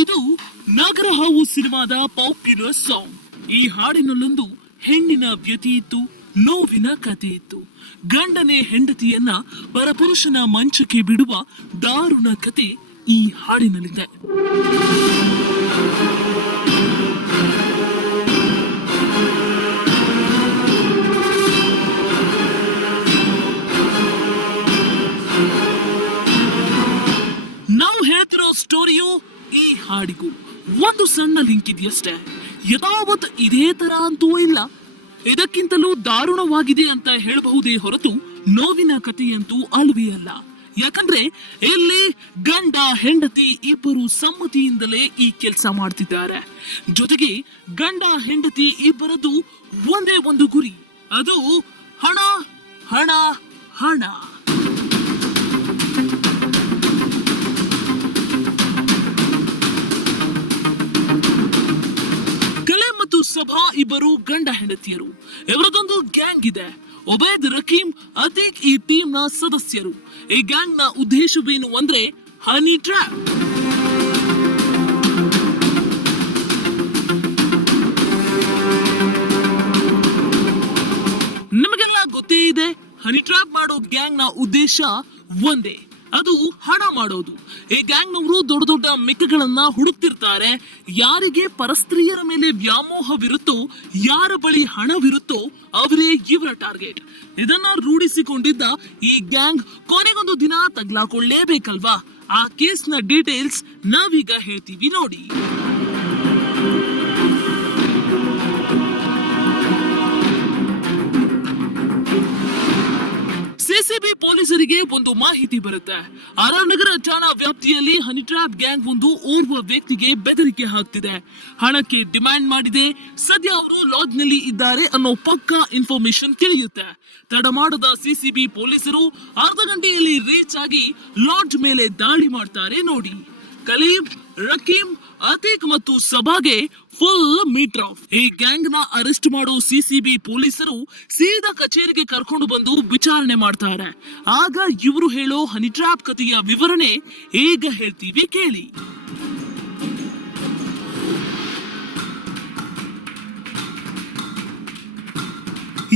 ಇದು ನಾಗರಹಾವು ಸಿನಿಮಾದ popular song. ಈ ಹಾಡಿನಲ್ಲೊಂದು ಹೆಣ್ಣಿನ ವ್ಯತಿ ಇತ್ತು, ನೋವಿನ ಕಥೆ ಇತ್ತು. ಗಂಡನೇ ಹೆಂಡತಿಯನ್ನ ಪರಪುರುಷನ ಮಂಚಕ್ಕೆ ಬಿಡುವ ದಾರುಣ ಕತೆ ಈ ಹಾಡಿನಲ್ಲಿದೆ. ನಾವು ಹೇಳ್ತಿರೋ ಸ್ಟೋರಿಯು ಈ ಹಾಡಿಗೂ ಒಂದು ಸಣ್ಣ ಲಿಂಕ್ ಇದೆಯಷ್ಟೇ. ಯಥಾವತ್ ಇದೇ ತರ ಅಂತೂ ಇಲ್ಲ, ಇದಕ್ಕಿಂತಲೂ ದಾರುಣವಾಗಿದೆ ಅಂತ ಹೇಳಬಹುದೇ ಹೊರತು ನೋವಿನ ಕಥೆಯಂತೂ ಅಲ್ವೇ ಅಲ್ಲ. ಯಾಕಂದ್ರೆ ಇಲ್ಲಿ ಗಂಡ ಹೆಂಡತಿ ಇಬ್ಬರು ಸಮ್ಮತಿಯಿಂದಲೇ ಈ ಕೆಲಸ ಮಾಡ್ತಿದ್ದಾರೆ. ಜೊತೆಗೆ ಗಂಡ ಹೆಂಡತಿ ಇಬ್ಬರದು ಒಂದೇ ಒಂದು ಗುರಿ, ಅದು ಹಣ ಹಣ ಹಣ. ಸಭಾ ಇಬ್ಬರು ಗಂಡ ಹೆಂಡತಿಯರು. ಇವರದೊಂದು ಗ್ಯಾಂಗ್ ಇದೆ. ಒಬೇದ್, ರಕೀಂ, ಅತೀಕ್ ಈ ಟೀಮ್ ನ ಸದಸ್ಯರು. ಈ ಗ್ಯಾಂಗ್ ನ ಉದ್ದೇಶವೇನು ಅಂದ್ರೆ ಹನಿ ಟ್ರ್ಯಾಪ್. ನಿಮಗೆಲ್ಲ ಗೊತ್ತೇ ಇದೆ, ಹನಿ ಟ್ರ್ಯಾಪ್ ಮಾಡೋ ಗ್ಯಾಂಗ್ ನ ಉದ್ದೇಶ ಒಂದೇ, ಅದು ಹಣ ಮಾಡೋದು. ಈ ಗ್ಯಾಂಗ್ ನವರು ದೊಡ್ಡ ದೊಡ್ಡ ಮಿಕ್ಕಗಳನ್ನ ಹುಡುಕ್ತಿರ್ತಾರೆ. ಯಾರಿಗೆ ಪರಸ್ತ್ರೀಯರ ಮೇಲೆ ವ್ಯಾಮೋಹವಿರುತ್ತೋ, ಯಾರ ಬಳಿ ಹಣವಿರುತ್ತೋ ಅವರೇ ಇವರ ಟಾರ್ಗೆಟ್. ಇದನ್ನ ರೂಢಿಸಿಕೊಂಡಿದ್ದ ಈ ಗ್ಯಾಂಗ್ ಕೊನೆಗೊಂದು ದಿನ ತಗ್ಲಾಕೊಳ್ಳೇಬೇಕಲ್ವಾ? ಆ ಕೇಸ್ನ ಡೀಟೇಲ್ಸ್ ನಾವೀಗ ಹೇಳ್ತೀವಿ ನೋಡಿ. ಸಿಸಿಬಿ ಪೊಲೀಸರಿಗೆ ಒಂದು ಮಾಹಿತಿ ಬರುತ್ತೆ. ಆರ್ಆರ್ ಠಾಣಾ ವ್ಯಾಪ್ತಿಯಲ್ಲಿ ಹನಿ ಟ್ರ್ಯಾಪ್ ಗ್ಯಾಂಗ್ ಒಂದು ಓರ್ವ ವ್ಯಕ್ತಿಗೆ ಬೆದರಿಕೆ ಹಾಕ್ತಿದೆ, ಹಣಕ್ಕೆ ಡಿಮ್ಯಾಂಡ್ ಮಾಡಿದೆ. ಸದ್ಯ ಅವರು ಲಾಡ್ಜ್ ನಲ್ಲಿ ಇದ್ದಾರೆ ಅನ್ನೋ ಪಕ್ಕಾ ಇನ್ಫಾರ್ಮೇಶನ್ ತಿಳಿಯುತ್ತೆ. ತಡ ಮಾಡದ ಸಿಸಿಬಿ ಪೊಲೀಸರು ಅರ್ಧ ಗಂಟೆಯಲ್ಲಿ ರೀಚ್ ಆಗಿ ಲಾಡ್ಜ್ ಮೇಲೆ ದಾಳಿ ಮಾಡ್ತಾರೆ ನೋಡಿ. ಕಲೀಂ, ರಕೀಂ, ಅತೀಕ್ ಮತ್ತು ಸಭಾಗೆ ಫುಲ್ ಮೀಟರ್ ಆಫ್. ಈ ಗ್ಯಾಂಗ್ ನ ಅರೆಸ್ಟ್ ಮಾಡೋ ಸಿಸಿಬಿ ಪೊಲೀಸರು ಸೀದಾ ಕಚೇರಿಗೆ ಕರ್ಕೊಂಡು ಬಂದು ವಿಚಾರಣೆ ಮಾಡ್ತಾರೆ. ಆಗ ಇವರು ಹೇಳೋ ಹನಿ ಟ್ರ್ಯಾಪ್ ಕಥೆಯ ವಿವರಣೆ ಈಗ ಹೇಳ್ತೀವಿ ಕೇಳಿ.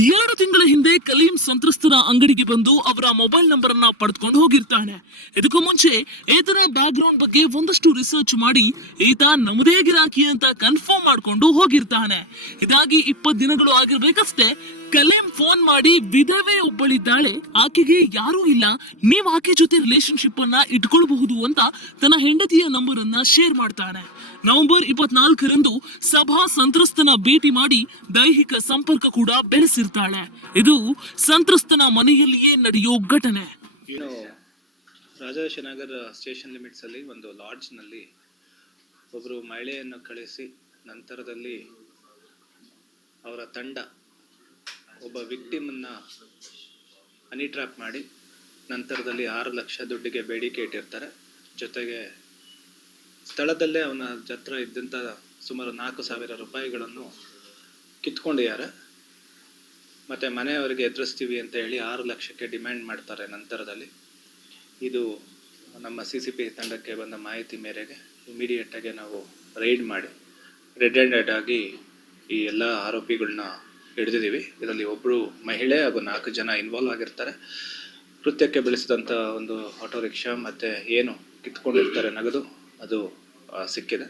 2 ತಿಂಗಳ ಹಿಂದೆ ಕಲೀಂ ಸಂತ್ರಸ್ತರ ಅಂಗಡಿಗೆ ಬಂದು ಅವರ ಮೊಬೈಲ್ ನಂಬರ್ ಅನ್ನ ಪಡೆದುಕೊಂಡು ಹೋಗಿರ್ತಾನೆ. ಇದಕ್ಕೂ ಮುಂಚೆ ಈತನ ಬ್ಯಾಕ್ ಗ್ರೌಂಡ್ ಬಗ್ಗೆ ಒಂದಷ್ಟು ರಿಸರ್ಚ್ ಮಾಡಿ ಈತ ನಮ್ಮದೇ ಗಿರಾಕಿ ಅಂತ ಕನ್ಫರ್ಮ್ ಮಾಡ್ಕೊಂಡು ಹೋಗಿರ್ತಾನೆ. ಇದಾಗಿ 20 ದಿನಗಳು ಆಗಿರ್ಬೇಕಷ್ಟೇ ಕಲೀಂ ಫೋನ್ ಮಾಡಿ ವಿಧವೆ ಒಬ್ಬಳಿದ್ದಾಳೆ, ಆಕೆಗೆ ಯಾರೂ ಇಲ್ಲ, ನೀವ್ ಆಕೆ ಜೊತೆ ರಿಲೇಶನ್ಶಿಪ್ ಅನ್ನ ಇಟ್ಕೊಳ್ಬಹುದು ಅಂತ ತನ್ನ ಹೆಂಡತಿಯ ನಂಬರ್ ಅನ್ನ ಶೇರ್ ಮಾಡ್ತಾನೆ. ನವೆಂಬರ್ 24ರಂದು ಸಭಾ ಸಂತ್ರಸ್ತನ ಭೇಟಿ ಮಾಡಿ ದೈಹಿಕ ಸಂಪರ್ಕ ಕೂಡ ಬೆಳೆಸಿರ್ತಾಳೆ. ಇದು ಸಂತ್ರಸ್ತನ ಮನೆಯಲ್ಲಿಯೇ ನಡೆಯೋ ಘಟನೆ. ರಾಜಾಶನಗರ ಸ್ಟೇಷನ್ ಲಿಮಿಟ್ಸ್ ಅಲ್ಲಿ ಒಂದು ಲಾಡ್ಜ್ ನಲ್ಲಿ ಒಬ್ಬರು ಮಹಿಳೆಯನ್ನು ಕಳಿಸಿ ನಂತರದಲ್ಲಿ ಅವರ ತಂಡ ಒಬ್ಬ ವಿಕ್ಟಿಮ್ ಅನ್ನ ಹನಿ ಟ್ರ್ಯಾಪ್ ಮಾಡಿ ನಂತರದಲ್ಲಿ 6 ಲಕ್ಷ ದುಡ್ಡಿಗೆ ಬೇಡಿಕೆ ಇಟ್ಟಿರ್ತಾರೆ. ಜೊತೆಗೆ ಸ್ಥಳದಲ್ಲೇ ಅವನ ಹತ್ರ ಇದ್ದಂಥ ಸುಮಾರು 4,000 ರೂಪಾಯಿಗಳನ್ನು ಕಿತ್ಕೊಂಡಿದ್ದಾರೆ. ಮತ್ತು ಮನೆಯವರಿಗೆ ಎದುರಿಸ್ತೀವಿ ಅಂತ ಹೇಳಿ 6 ಲಕ್ಷಕ್ಕೆ ಡಿಮ್ಯಾಂಡ್ ಮಾಡ್ತಾರೆ. ನಂತರದಲ್ಲಿ ಇದು ನಮ್ಮ CCP ತಂಡಕ್ಕೆ ಬಂದ ಮಾಹಿತಿ ಮೇರೆಗೆ ಇಮಿಡಿಯೇಟಾಗಿ ನಾವು ರೈಡ್ ಮಾಡಿ ರೆಡ್ ಹ್ಯಾಂಡೆಡ್ ಆಗಿ ಈ ಎಲ್ಲ ಆರೋಪಿಗಳನ್ನ ಹಿಡಿದಿದ್ದೀವಿ. ಇದರಲ್ಲಿ ಒಬ್ಬರು ಮಹಿಳೆ ಹಾಗೂ 4 ಜನ ಇನ್ವಾಲ್ವ್ ಆಗಿರ್ತಾರೆ. ಕೃತ್ಯಕ್ಕೆ ಬೆಳೆಸಿದಂಥ ಒಂದು ಆಟೋ ರಿಕ್ಷಾ ಮತ್ತು ಏನು ಕಿತ್ಕೊಂಡಿರ್ತಾರೆ ನಗದು ಅದು ಸಿಕ್ಕಿದೆ.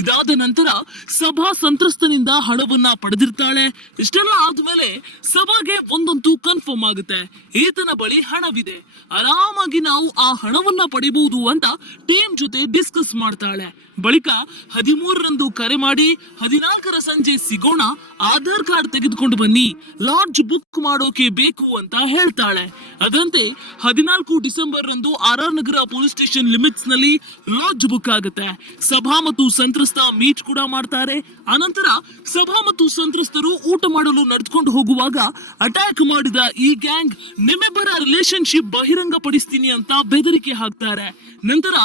ಇದಾದ ನಂತರ ಸಭಾ ಸಂತ್ರಸ್ತನಿಂದ ಹಣವನ್ನ ಪಡೆದಿರ್ತಾಳೆ. ಇಷ್ಟೆಲ್ಲ ಆದ್ಮೇಲೆ ಸಭಾಗೆ ಒಂದಂತೂ ಕನ್ಫರ್ಮ್ ಆಗುತ್ತೆ, ಈತನ ಬಳಿ ಹಣವಿದೆ, ಆರಾಮಾಗಿ ನಾವು ಆ ಹಣವನ್ನ ಪಡಿಬಹುದು ಅಂತ ಟೀಮ್ ಜೊತೆ ಡಿಸ್ಕಸ್ ಮಾಡ್ತಾಳೆ. ಬಳಿಕ 13ರಂದು ಕರೆ ಮಾಡಿ 14ರ ಸಂಜೆ ಸಿಗೋಣ, ಆಧಾರ್ ಕಾರ್ಡ್ ತೆಗೆದುಕೊಂಡು ಬನ್ನಿ, ಲಾಡ್ಜ್ ಬುಕ್ ಮಾಡೋಕೆ ಬೇಕು ಅಂತ ಹೇಳ್ತಾಳೆ. ಅದಂತೆ 14 ಡಿಸೆಂಬರ್ ರಂದು ಆರ್ಆರ್ ನಗರ ಪೊಲೀಸ್ ಸ್ಟೇಷನ್ ಲಿಮಿಟ್ಸ್ ನಲ್ಲಿ ಲಾಡ್ಜ್ ಬುಕ್ ಆಗುತ್ತೆ. ಸಭಾ ಮತ್ತು ಸಂತ್ರಸ್ತ ಮೀಟ್ ಕೂಡ ಮಾಡ್ತಾರೆ. ಅನಂತರ ಸಭಾ ಮತ್ತು ಸಂತ್ರಸ್ತರು ಊಟ ಮಾಡಲು ನಡೆದುಕೊಂಡು ಹೋಗುವಾಗ ಅಟ್ಯಾಕ್ ಮಾಡಿದ ಈ ಗ್ಯಾಂಗ್ ನಿಮ್ಮಿಬ್ಬರ ರಿಲೇಶನ್ಶಿಪ್ ಬಹಿರಂಗ ಪಡಿಸ್ತೀನಿ ಅಂತ ಬೆದರಿಕೆ ಹಾಕ್ತಾರೆ. ನಂತರ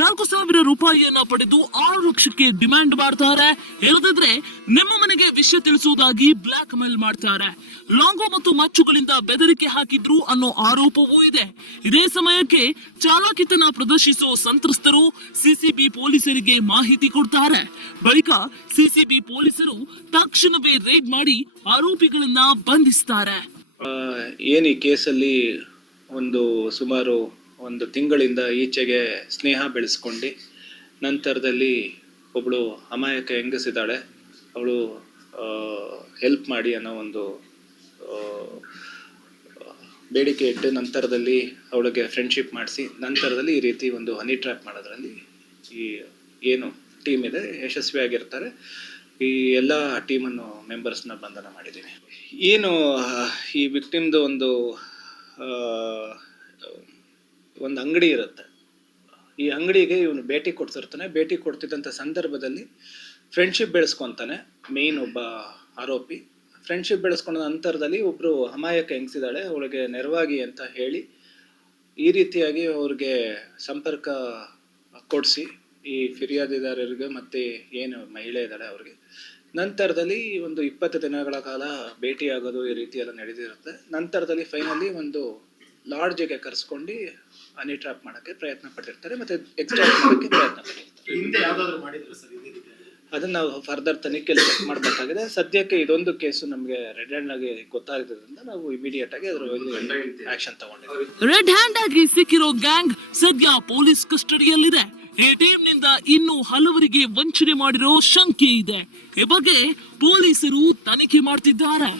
4,000 ರೂಪಾಯಿಯನ್ನ ಪಡೆದು 6 ಲಕ್ಷಕ್ಕೆ ಡಿಮ್ಯಾಂಡ್ ಮಾಡ್ತಾರೆ. ಇಲ್ಲದಿದ್ರೆ ನಿಮ್ಮ ಮನೆಗೆ ವಿಷಯ ತಿಳಿಸುವುದಾಗಿ ಬ್ಲಾಕ್ ಮೇಲ್ ಮಾಡ್ತಾರೆ. ಲಾಂಗೋ ಮತ್ತು ಮಚ್ಚುಗಳಿಂದ ಬೆದರಿಕೆ ಹಾಕಿದ್ರು ಅನ್ನೋ ಆರೋಪವೂ ಇದೆ. ಇದೇ ಸಮಯಕ್ಕೆ ಚಾಲಾಕಿತನ ಪ್ರದರ್ಶಿಸೋ ಸಂತ್ರಸ್ತರು ಸಿಸಿಬಿ ಪೊಲೀಸರಿಗೆ ಮಾಹಿತಿ ಕೊಡ್ತಾರೆ. ಬಳಿಕ ಸಿಸಿಬಿ ಪೊಲೀಸರು ತಕ್ಷಣವೇ ರೇಡ್ ಮಾಡಿ ಆರೋಪಿಗಳನ್ನ ಬಂಧಿಸ್ತಾರೆ. ಏನು ಈ ಕೇಸಲ್ಲಿ ಸುಮಾರು ಒಂದು ತಿಂಗಳಿಂದ ಈಚೆಗೆ ಸ್ನೇಹ ಬೆಳೆಸ್ಕೊಂಡು ನಂತರದಲ್ಲಿ ಒಬ್ಬಳು ಅಮಾಯಕ ಹೆಂಗಸಿದ್ದಾಳೆ, ಅವಳು ಹೆಲ್ಪ್ ಮಾಡಿ ಅನ್ನೋ ಒಂದು ಬೇಡಿಕೆ ಇಟ್ಟು ನಂತರದಲ್ಲಿ ಅವಳಿಗೆ ಫ್ರೆಂಡ್ಶಿಪ್ ಮಾಡಿಸಿ ನಂತರದಲ್ಲಿ ಈ ರೀತಿ ಒಂದು ಹನಿ ಟ್ರ್ಯಾಪ್ ಮಾಡೋದ್ರಲ್ಲಿ ಈ ಏನು ಟೀಮ್ ಇದೆ ಯಶಸ್ವಿಯಾಗಿರ್ತಾರೆ. ಈ ಎಲ್ಲ ಟೀಮನ್ನು ಮೆಂಬರ್ಸ್ನ ಬಂಧನ ಮಾಡಿದ್ದೀನಿ. ಏನು ಈ ವಿಕ್ಟಿಮ್ದು ಒಂದು ಅಂಗಡಿ ಇರುತ್ತೆ. ಈ ಅಂಗಡಿಗೆ ಇವನು ಭೇಟಿ ಕೊಡ್ತಿರ್ತಾನೆ. ಭೇಟಿ ಕೊಡ್ತಿದ್ದಂಥ ಸಂದರ್ಭದಲ್ಲಿ ಫ್ರೆಂಡ್ಶಿಪ್ ಬೆಳೆಸ್ಕೊತಾನೆ ಮೇಯ್ನ್ ಒಬ್ಬ ಆರೋಪಿ. ಫ್ರೆಂಡ್ಶಿಪ್ ಬೆಳೆಸ್ಕೊಂಡ ನಂತರದಲ್ಲಿ ಒಬ್ಬರು ಅಮಾಯಕ ಹೆಂಗಸಿದ್ದಾಳೆ, ಅವಳಿಗೆ ನೆರವಾಗಿ ಅಂತ ಹೇಳಿ ಈ ರೀತಿಯಾಗಿ ಅವ್ರಿಗೆ ಸಂಪರ್ಕ ಕೊಡಿಸಿ ಈ ಫಿರ್ಯಾದಿದಾರರಿಗೆ ಮತ್ತು ಏನು ಮಹಿಳೆ ಇದ್ದಾಳೆ ಅವ್ರಿಗೆ ನಂತರದಲ್ಲಿ ಒಂದು 20 ದಿನಗಳ ಕಾಲ ಭೇಟಿಯಾಗೋದು ಈ ರೀತಿ ಎಲ್ಲ ನಡೆದಿರುತ್ತೆ. ನಂತರದಲ್ಲಿ ಫೈನಲಿ ಒಂದು ಲಾಡ್ಜಿಗೆ ಕರೆಸ್ಕೊಂಡು ಹನಿ ಟ್ರ್ಯಾಪ್ ಮಾಡೋಕ್ಕೆ ಪ್ರಯತ್ನ ಪಟ್ಟಿರ್ತಾರೆ ಮತ್ತು ಎಕ್ಸ್ಟ್ರಾಕ್ಟ್ ಮಾಡೋಕ್ಕೆ ಪ್ರಯತ್ನ ಪಟ್ಟಿರ್ತಾರೆ. ಅದನ್ನು ನಾವು ಫರ್ದರ್ ತನಿಖೆಯಲ್ಲಿ ಚೆಕ್ ಮಾಡಬೇಕಾಗಿದೆ. ಸದ್ಯಕ್ಕೆ ಇದೊಂದು ಕೇಸು ನಮಗೆ ರೆಡ್ ಹ್ಯಾಂಡ್ ಆಗಿ ಗೊತ್ತಾಗಿದ್ದರಿಂದ ನಾವು ಇಮಿಡಿಯೇಟ್ ಆಗಿ ಅದರ ಆಕ್ಷನ್ ತಗೊಂಡಿದ್ದೀವಿ. ರೆಡ್ ಹ್ಯಾಂಡ್ ಆಗಿ ಸಿಕ್ಕಿರೋ ಗ್ಯಾಂಗ್ ಸದ್ಯ ಪೊಲೀಸ್ ಕಸ್ಟಡಿಯಲ್ಲಿದೆ. ಈ ಟೀಮ್ ನಿಂದ ಇನ್ನೂ ಹಲವರಿಗೆ ವಂಚನೆ ಮಾಡಿರೋ ಶಂಕೆ ಇದೆ. ಈ ಬಗ್ಗೆ ಪೊಲೀಸರು ತನಿಖೆ ಮಾಡ್ತಿದ್ದಾರೆ.